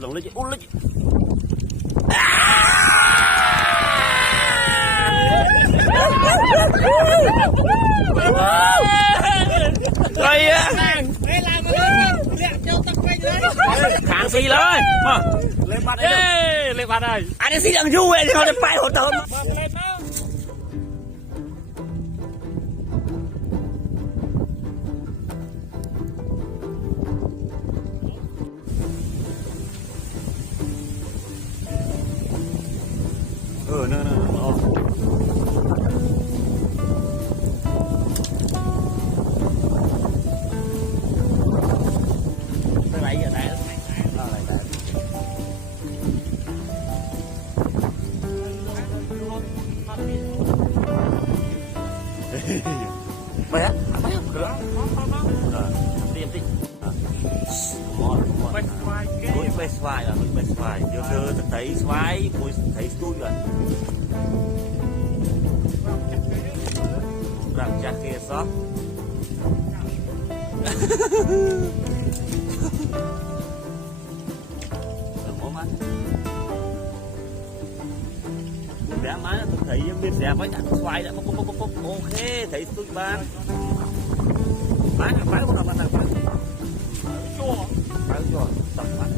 lồng lên chị út lên chị rồi kháng xì lên lên mặt đây lên mặt đây anh ấy xì đằng du vậy thì họ phải hỗ trợ no. Tôi lấy ở đây nó lại đây. Mày á? Mày á? Được. Tìm đi. Mũi bê xoài là mũi bê xoài. Điều đưa thấy xoài, mũi thấy tôi rồi. Làm chặt kia xó. Mổ mắt. Bé má tôi thấy bên xe với chặt xoài đã bốc. Ok, thấy tôi bán. Bán một đồng bán. Bán chua. Tập bán.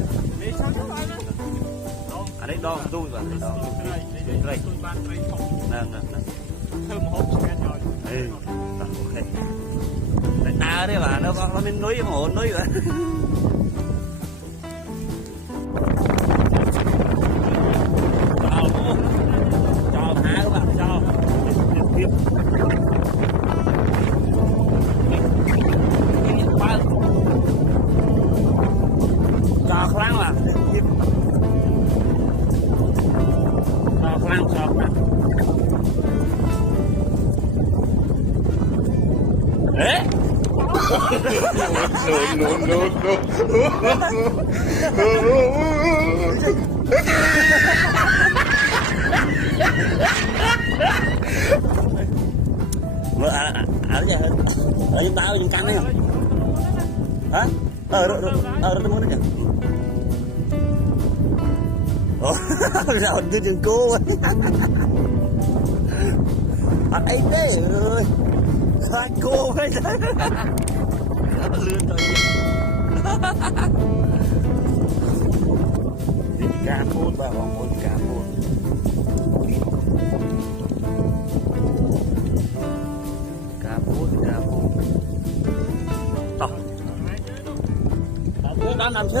Ở đây đo tôi rồi, đo. Đây. Nè. Thơm hộp xe rồi. Ừ. Ok. Tại ta đấy bà nó lên núi mà hồn núi vậy. Cho hả các bạn cho. Tiếp. Cho khoáng mà. Tiếp. Cho khoáng. Ê? Ở nhà ở trong tao trong căn đấy không? Hả? Đó muốn đấy kìa. Sao đưa trường cô anh ấy đấy ơi. Hai cô ấy lươn rồi cá bút và bóng bút cá bút tóc bút bán làm chứ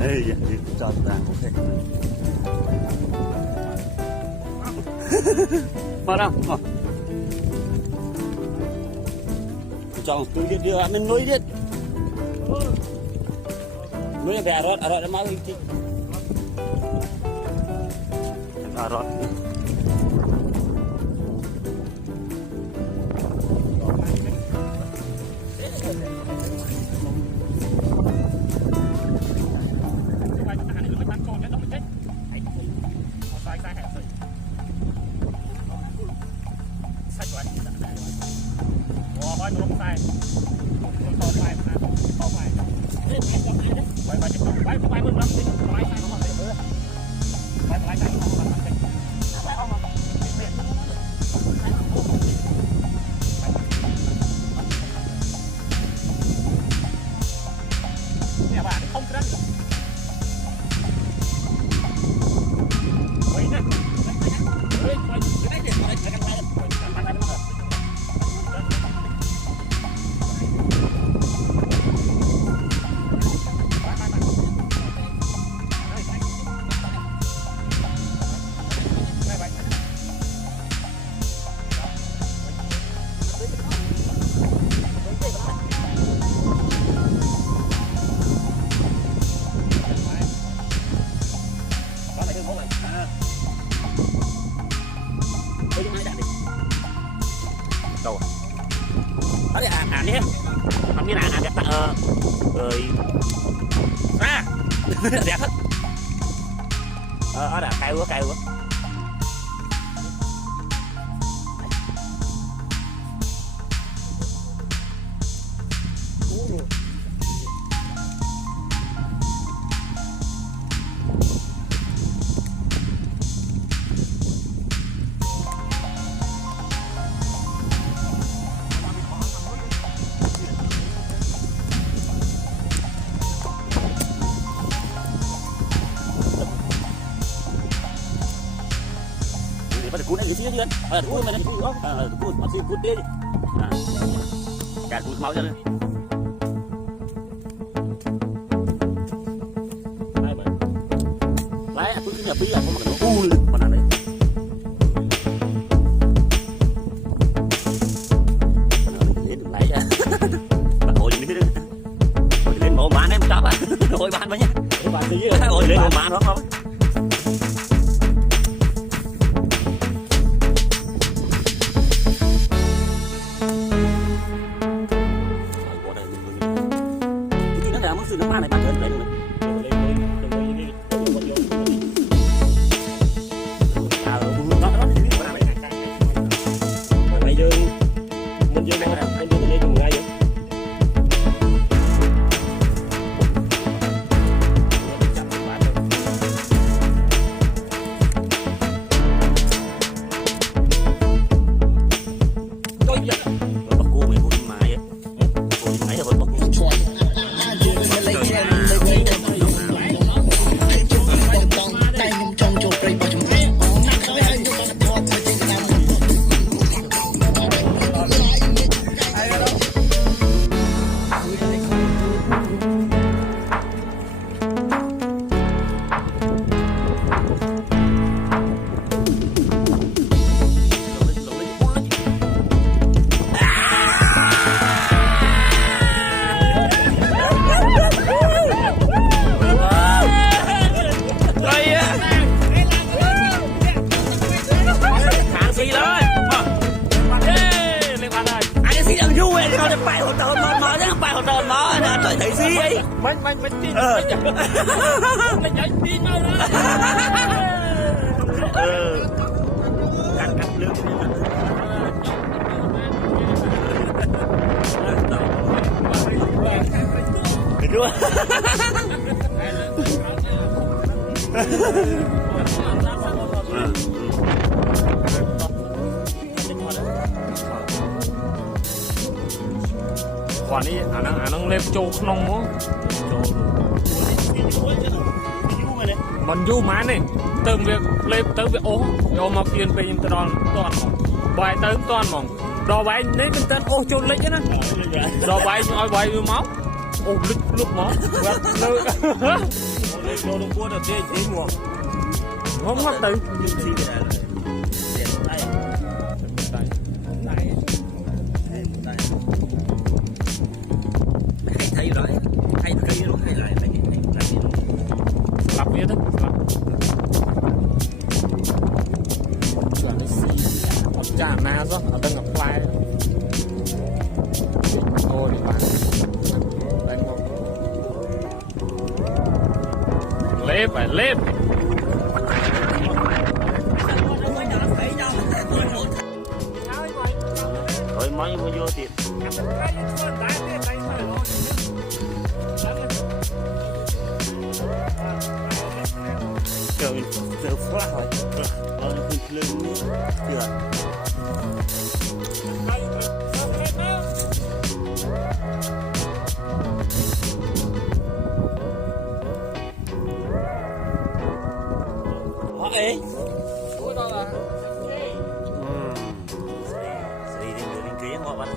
ê cho ta ok vào đâu cho tôi biết đưa mình nuôi biết nuôi về rót nó máu đi rót đâu ở đây đi em không biết là đẹp rồi đẹp hết ở đã cay quá Cút mày đi, cút, mà xin cút đi. Chặt cút máu cho đi. Lấy, cút cái nhà bí là có mà nó lên, mà nè đấy. Lấy ra. Ôi mình đi. Ôi lên bộ màn em chắp á. Ôi bạn bao nhá. Ôi lên bộ màn đó không? Nó ma này bắt lên luôn. Bây giờ mình vô đây anh vô đây dùng ngay vậy. Bắt cua mày cua mà vậy. Cua nãy giờ bắt cua. Thấy gì ấy? Mình tin. Mình nhảy tin đâu đó. Cắt lưỡi. Đúng. Còn đi nó lên trâu nông á, mình du má này, từ việc lên tới việc ô, do mà tiền về những toàn bài tới toàn mỏng, đò bài đến bên tên ô trôn lấy chứ nè, đò bài nói bài với máu, ô lúc máu, đồ đông cua được đi nguồn, không mất từ. Thấy rồi, thấy cây luôn, thấy lại lặp vậy đó, chuẩn đấy xì, chả na đó, ở đây ngập phai, thôi đi bạn, đánh một, lép phải lép, rồi mấy mua vô tiền. Trời quá rồi, nó lên chưa? Ê, đi lên kia mà bắt.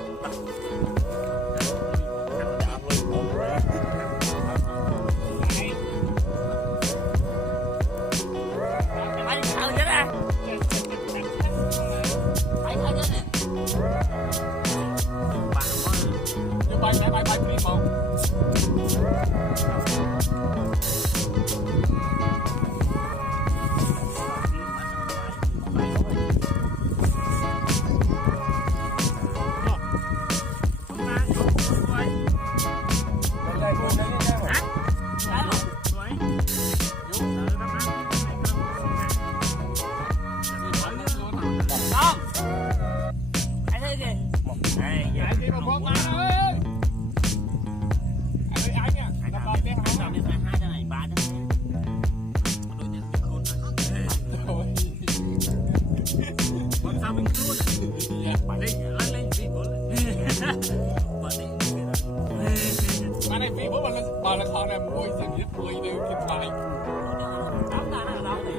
Bà là con em môi gì biết môi đều kịp phải. Đóng ra nó ở đâu này.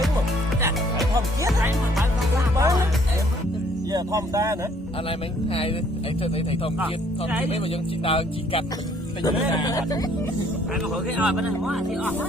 đấy mà thầm chết đấy mà phải giờ thầm ta nữa อะไรไหมหายเลยไอ้เธอไอ้ทอมเกียร์ทอมเกียร์ไม่มายังจีดาวจีกัดไปยังไง Ai mà hỏi cái oi bên này quá thì oi quá.